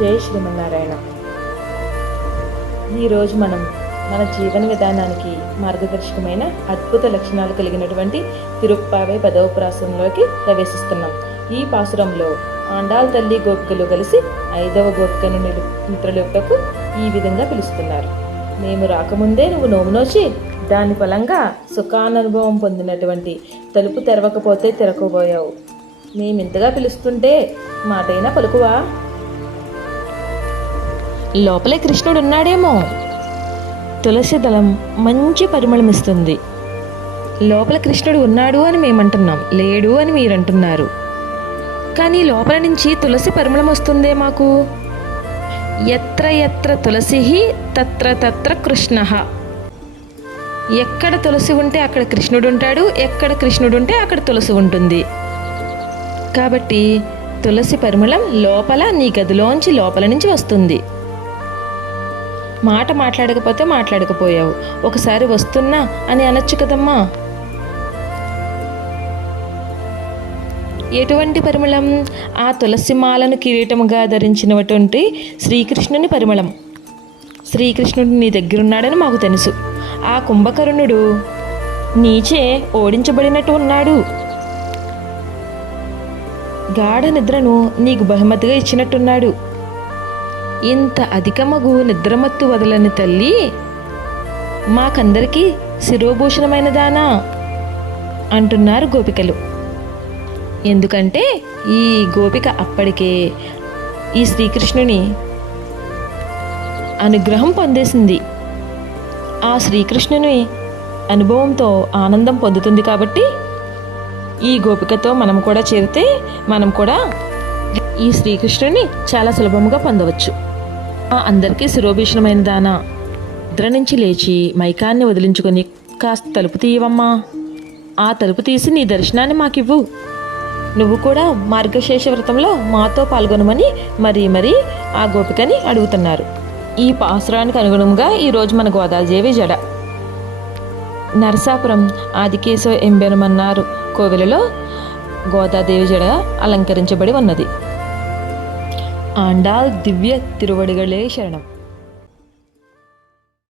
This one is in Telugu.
జై శ్రీమన్నారాయణ. ఈరోజు మనం మన జీవన విధానానికి మార్గదర్శకమైన అద్భుత లక్షణాలు కలిగినటువంటి తిరుప్పావై 10వ ప్రాసంలోకి ప్రవేశిస్తున్నాం. ఈ పాసురంలో ఆండాల్ తల్లి గోపికలు కలిసి 5వ గోపికను నిద్రలేపుటకు ఈ విధంగా పిలుస్తున్నారు. మేము రాకముందే నువ్వు నోము నోచి దాని ఫలంగా సుఖానుభవం పొందినటువంటి తలుపు తెరవకపోతే తిరగబోయావు. మేమింతగా పిలుస్తుంటే మాటైనా పలుకువా? లోపలే కృష్ణుడున్నాడేమో. తులసి దళం మంచి పరిమళమిస్తుంది. లోపల కృష్ణుడు ఉన్నాడు అని మేమంటున్నాం, లేడు అని మీరంటున్నారు. కానీ లోపల నుంచి తులసి పరిమళం వస్తుందే మాకు. ఎత్ర ఎత్ర తులసి తత్ర తత్ర కృష్ణ. ఎక్కడ తులసి ఉంటే అక్కడ కృష్ణుడు ఉంటాడు, ఎక్కడ కృష్ణుడు ఉంటే అక్కడ తులసి ఉంటుంది. కాబట్టి తులసి పరిమళం లోపల నీ గదిలోంచి లోపల నుంచి వస్తుంది. మాట మాట్లాడకపోతే మాట్లాడకపోయావు, ఒకసారి వస్తున్నా అని అనొచ్చు కదమ్మా. ఎటువంటి పరిమళం? ఆ తులసి మాలను కిరీటముగా ధరించినటువంటి శ్రీకృష్ణుని పరిమళం. శ్రీకృష్ణుడు నీ దగ్గరున్నాడని మాకు తెలుసు. ఆ కుంభకర్ణుడు నీచే ఓడించబడినట్టు ఉన్నాడు. గాఢ నిద్రను నీకు బహుమతిగా ఇచ్చినట్టున్నాడు. ఇంత అధికమగు నిద్రమత్తు వదలని తల్లి మాకందరికీ శిరోభూషణమైన దానా అంటున్నారు గోపికలు. ఎందుకంటే ఈ గోపిక అప్పటికే ఈ శ్రీకృష్ణుని అనుగ్రహం పొందేసింది. ఆ శ్రీకృష్ణుని అనుభవంతో ఆనందం పొందుతుంది. కాబట్టి ఈ గోపికతో మనం కూడా చేరితే మనం కూడా ఈ శ్రీకృష్ణుని చాలా సులభముగా పొందవచ్చు. అందరికీ శిరోభీషణమైన దానా, నిద్ర నుంచి లేచి మైకాన్ని వదిలించుకొని కాస్త తలుపు తీయవమ్మా. ఆ తలుపు తీసి నీ దర్శనాన్ని మాకివ్వు. నువ్వు కూడా మార్గశేష వ్రతంలో మాతో పాల్గొనమని మరీ ఆ గోపికని అడుగుతున్నారు. ఈ పాసురానికి అనుగుణంగా ఈరోజు మన గోదాదేవి జడ నరసాపురం ఆదికేశవ ఎంబెనమన్నారు కోవెలలో గోదాదేవి జడ అలంకరించబడి ఉన్నది. ఆండాల్ దివ్య తిరువడిగళే శరణం.